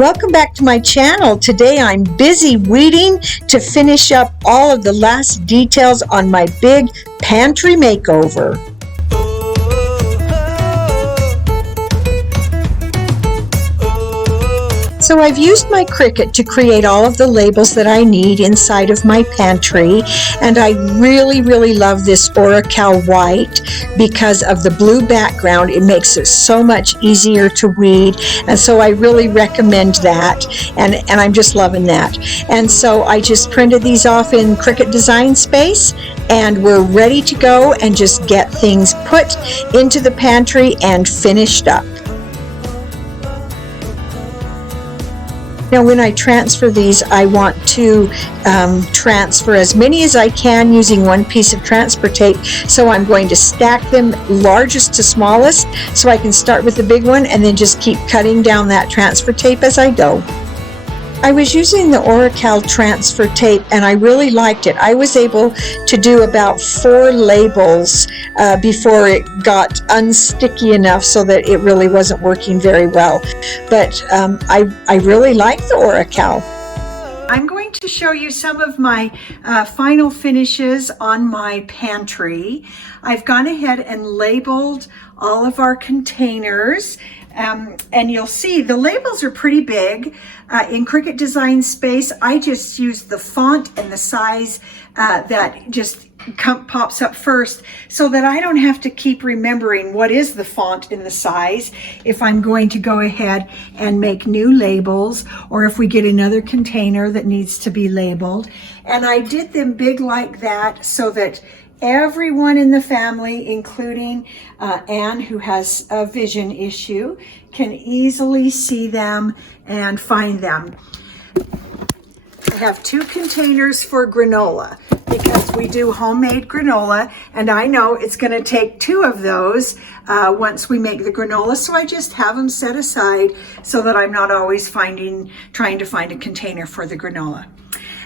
Welcome back to my channel. Today I'm busy weeding to finish up all of the last details on my big pantry makeover. So I've used my Cricut to create all of the labels that I need inside of my pantry, and I really love this Oracal white because of the blue background. It makes it so much easier to weed, and so I really recommend that, and I'm just loving that. And so I just printed these off in Cricut Design Space, and we're ready to go and just get things put into the pantry and finished up. Now when I transfer these, I want to transfer as many as I can using one piece of transfer tape. So I'm going to stack them largest to smallest so I can start with the big one and then just keep cutting down that transfer tape as I go. I was using the Oracal transfer tape and I really liked it. I was able to do about 4 labels before it got unsticky enough so that it really wasn't working very well. But I really like the Oracal. I'm going to show you some of my final finishes on my pantry. I've gone ahead and labeled all of our containers. And you'll see the labels are pretty big. In Cricut Design Space, I just use the font and the size that just pops up first so that I don't have to keep remembering what is the font and the size if I'm going to go ahead and make new labels or if we get another container that needs to be labeled. And I did them big like that so that everyone in the family, including Anne, who has a vision issue, can easily see them and find them. I have 2 containers for granola because we do homemade granola, and I know it's going to take 2 of those once we make the granola, so I just have them set aside so that I'm not always trying to find a container for the granola.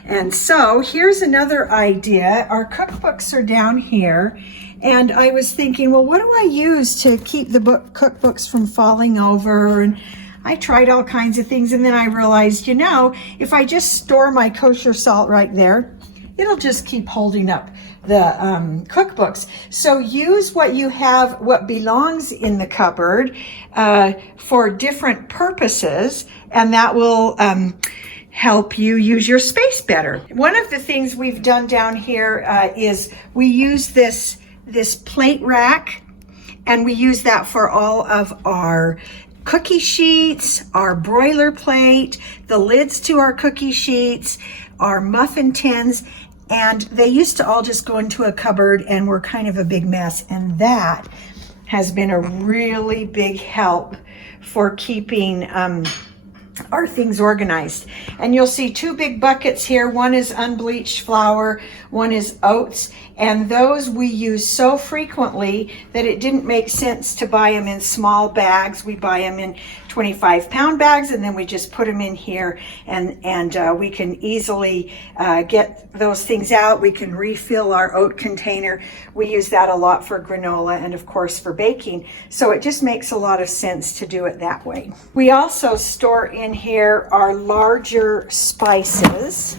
And so here's another idea. Our cookbooks are down here, and I was thinking, well, what do I use to keep the cookbooks from falling over? And I tried all kinds of things, and then I realized, you know, if I just store my kosher salt right there, it'll just keep holding up the cookbooks. So use what you have, what belongs in the cupboard for different purposes, and that will help you use your space better. One of the things we've done down here is we use this plate rack, and we use that for all of our cookie sheets, our broiler plate, the lids to our cookie sheets, our muffin tins, and they used to all just go into a cupboard and were kind of a big mess, and that has been a really big help for keeping our things organized. And you'll see 2 big buckets here. One is unbleached flour, one is oats, and those we use so frequently that it didn't make sense to buy them in small bags. We buy them in 25-pound bags, and then we just put them in here, and we can easily get those things out. We can refill our oat container. We use that a lot for granola and of course for baking, so it just makes a lot of sense to do it that way. We also store in here our larger spices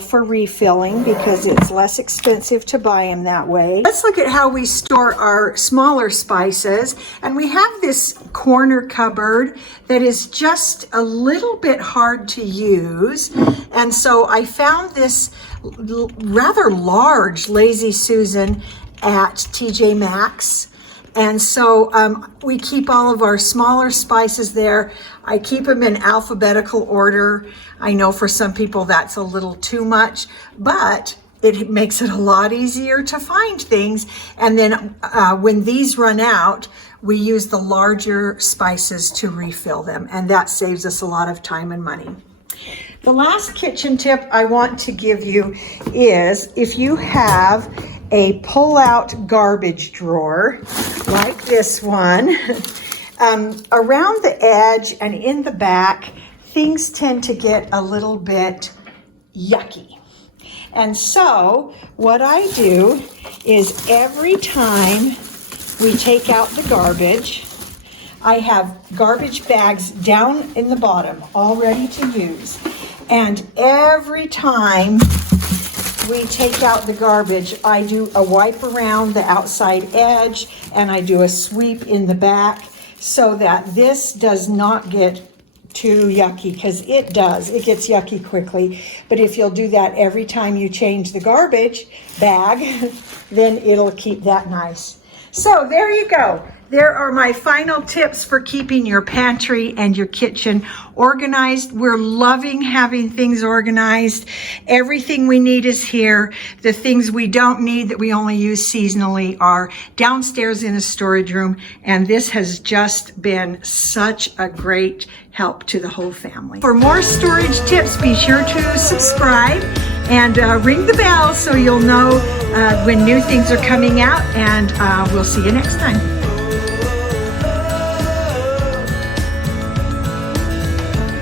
for refilling because it's less expensive to buy them that way. Let's look at how we store our smaller spices, and we have this corner cupboard that is just a little bit hard to use, and so I found this rather large Lazy Susan at TJ Maxx, and so we keep all of our smaller spices there. I keep them in alphabetical order. I know for some people that's a little too much, but it makes it a lot easier to find things. And then when these run out, we use the larger spices to refill them, and that saves us a lot of time and money. The last kitchen tip I want to give you is if you have a pull-out garbage drawer like this one, around the edge and in the back, things tend to get a little bit yucky. And so what I do is every time we take out the garbage, I have garbage bags down in the bottom, all ready to use. And every time we take out the garbage, I do a wipe around the outside edge and I do a sweep in the back so that this does not get too yucky, because it does. It gets yucky quickly. But if you'll do that every time you change the garbage bag, then it'll keep that nice. So there you go. There are my final tips for keeping your pantry and your kitchen organized. We're loving having things organized. Everything we need is here. The things we don't need that we only use seasonally are downstairs in the storage room. And this has just been such a great help to the whole family. For more storage tips, be sure to subscribe and ring the bell so you'll know when new things are coming out. And we'll see you next time.